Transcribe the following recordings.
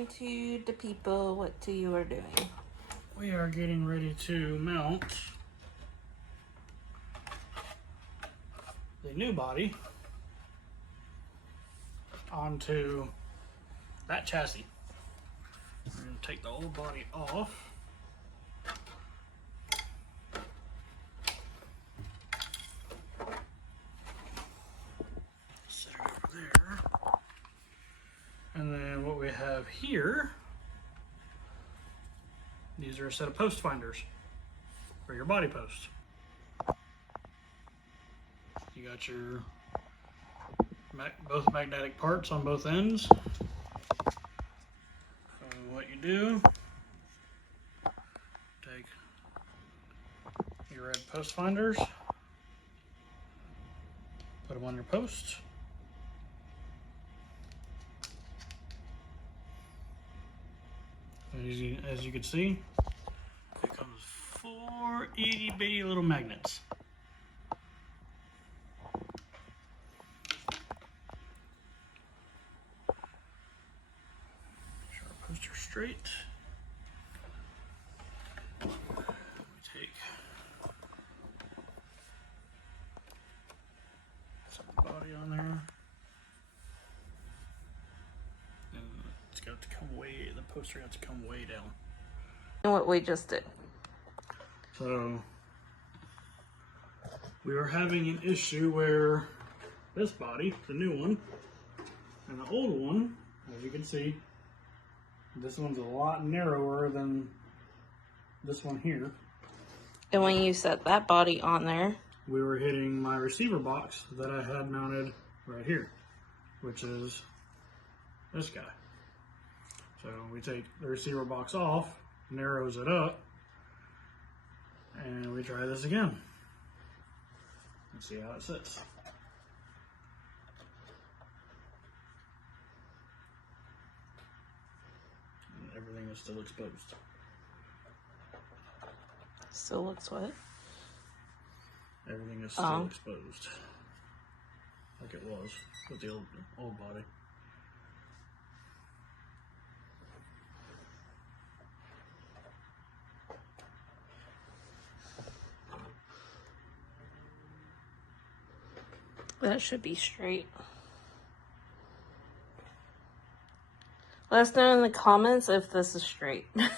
explain to the people what you are doing. We are getting ready to mount the new body onto that chassis. We're going to take the old body off. Set it over there. And then what we have here, these are a set of post finders for your body post. You got your both magnetic parts on both ends. So what you do, take your red post finders, put them on your post. As you can see, it comes 4 itty bitty little magnets. Make sure our posts are straight. We take the body on there. It's got to come way, the poster got to come way down. And what we just did. So we were having an issue where this body, the new one, and the old one, as you can see, this one's a lot narrower than this one here. And when you set that body on there, We were hitting my receiver box that I had mounted right here, which is this guy. So we take the receiver box off, narrows it up, and we try this again. Let's see how it sits. And everything is still exposed. still looks what? Everything is still exposed, like it was with the old body. That should be straight. Let us know in the comments if this is straight. I'm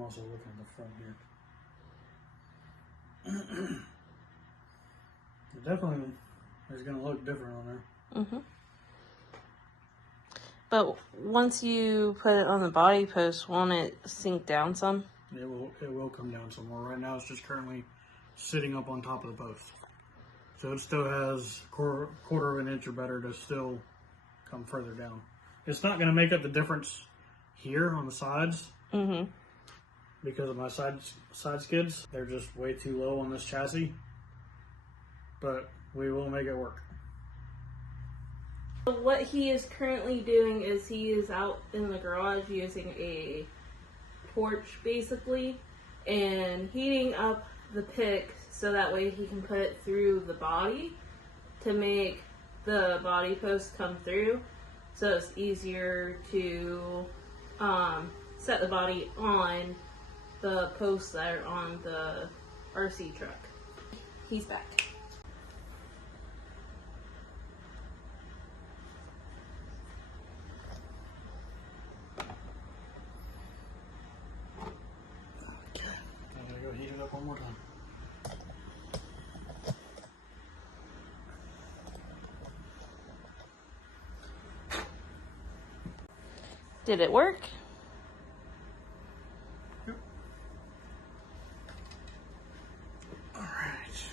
also looking at the front here. It definitely is going to look different on there. Mm-hmm. But once you put it on the body post, won't it sink down some? It will come down some more. Right now it's just currently sitting up on top of the post. So it still has quarter of an inch or better to still come further down. It's not going to make up the difference here on the sides. Mm-hmm. Because of my side skids. They're just way too low on this chassis. But we will make it work. What he is currently doing is he is out in the garage using a torch basically and heating up the pick so that way he can put it through the body to make the body post come through, so it's easier to set the body on the posts that are on the RC truck. He's back. Okay. I'm gonna go heat it up one more time. Did it work? Yep. All right.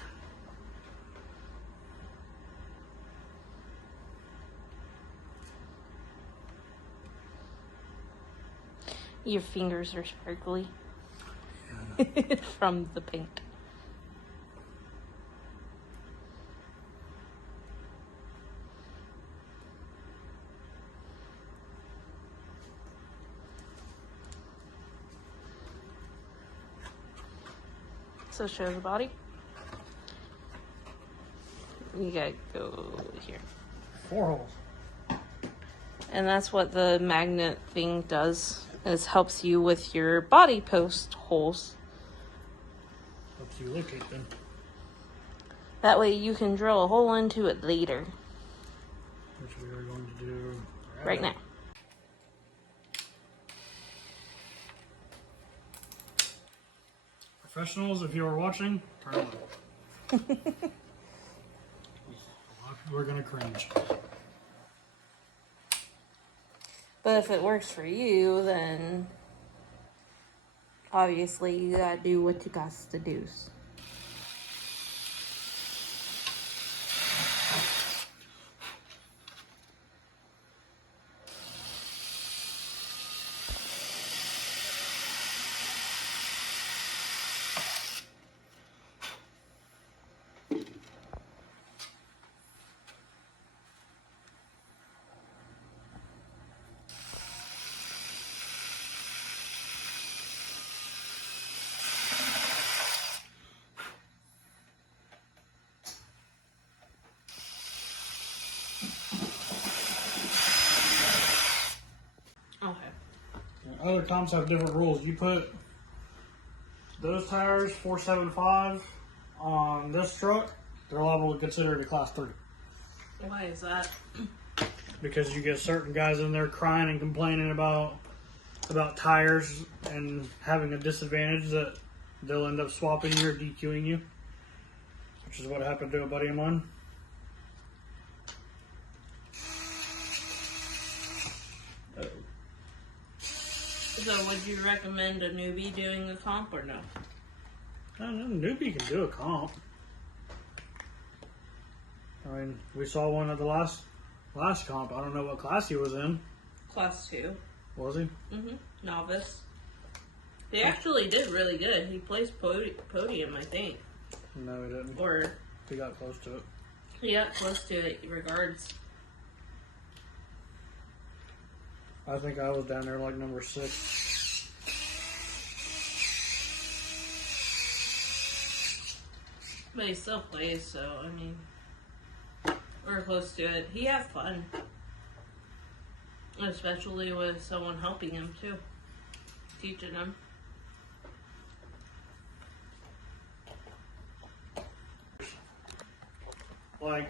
Your fingers are sparkly from the paint. So show the body. You gotta go here. 4 holes. And that's what the magnet thing does, is helps you with your body post holes. Helps you locate them. That way you can drill a hole into it later. Which we are going to do Right now. Professionals, if you are watching, turn it on. A lot of people are going to cringe. But if it works for you, then obviously you gotta do what you got to do. Okay. Other comps have different rules. You put those tires, 475, on this truck, they're liable to consider it a class 3. Why is that? Because you get certain guys in there crying and complaining about tires and having a disadvantage that they'll end up swapping you or DQing you, which is what happened to a buddy of mine. So would you recommend a newbie doing a comp or no? I don't know, newbie can do a comp. I mean, we saw one at the last comp. I don't know what class he was in. Class 2. Was he? Mm-hmm. Novice. He actually did really good. He placed podium, I think. No, he didn't. Or He got close to it. he got close to it, regards. I think I was down there like number 6. But he still plays, so, I mean, we're close to it. He has fun. Especially with someone helping him, too. Teaching him. Like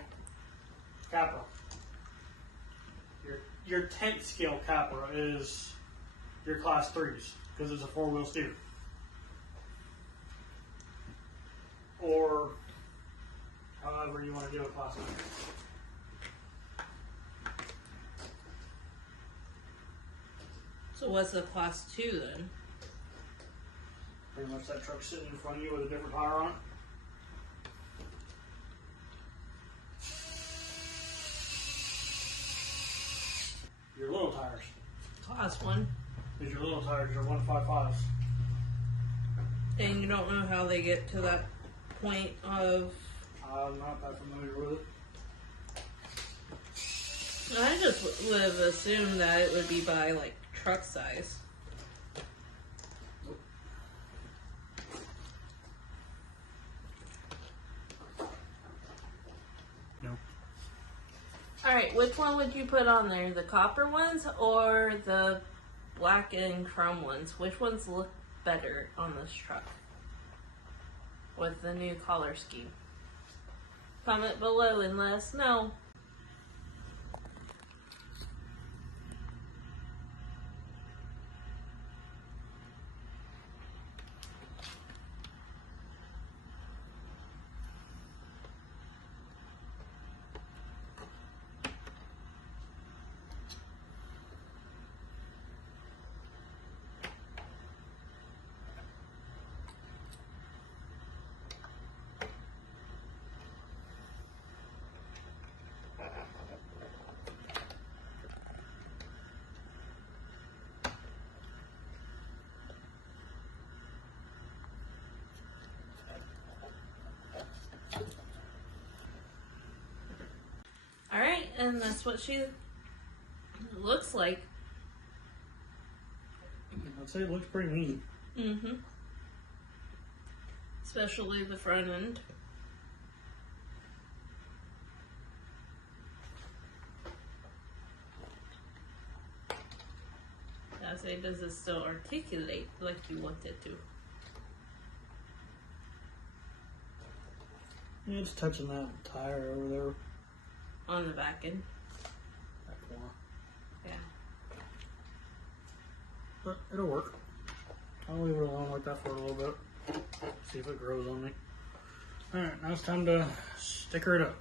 Capra. Your 10th scale Capra is your class 3s because it's a 4-wheel steer. Or however you want to do a class 3. So what's a class 2 then? Pretty much that truck sitting in front of you with a different tire on it. Your little tires. Class 1. These are little tires, your 155s. And you don't know how they get to that point of... I'm not that familiar with it. I just would have assumed that it would be by, like, truck size. No. Alright, which one would you put on there? The copper ones or the black and chrome ones? Which ones look better on this truck with the new color scheme? Comment below and let us know. Alright, and that's what she looks like. I'd say it looks pretty neat. Mm-hmm. Especially the front end. say, does it still articulate like you want it to? Yeah, it's touching that tire over there. On the back end. That corner. Yeah. But it'll work. I'll leave it alone like that for a little bit. See if it grows on me. Alright, now it's time to sticker it up.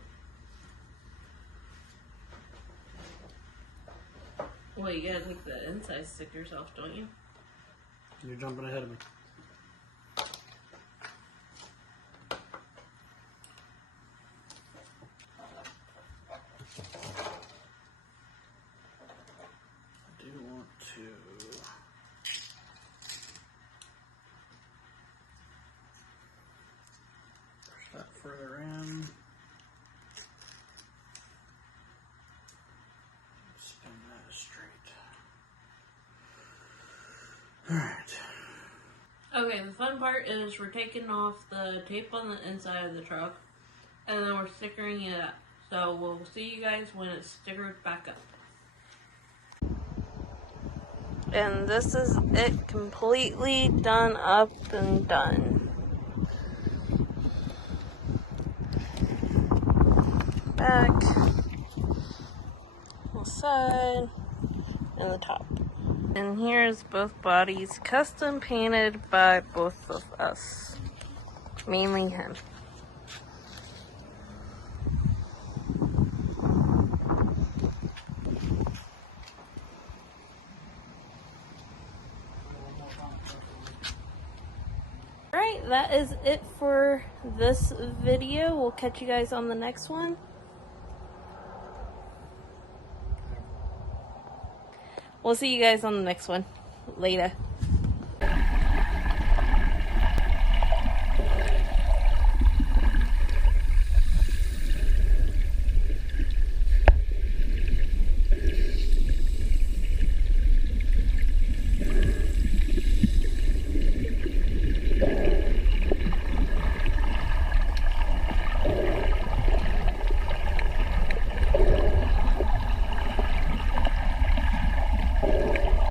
Well, you gotta take the inside stickers off, don't you? You're jumping ahead of me. I do want to push that further in. Spin that straight. Alright. Okay, the fun part is we're taking off the tape on the inside of the truck, and then we're stickering it up. So we'll see you guys when it's stickered back up. And this is it completely done up and done. Back, the side, and the top. And here's both bodies, custom painted by both of us. Mainly him. Alright, that is it for this video. We'll catch you guys on the next one. We'll see you guys on the next one. Later.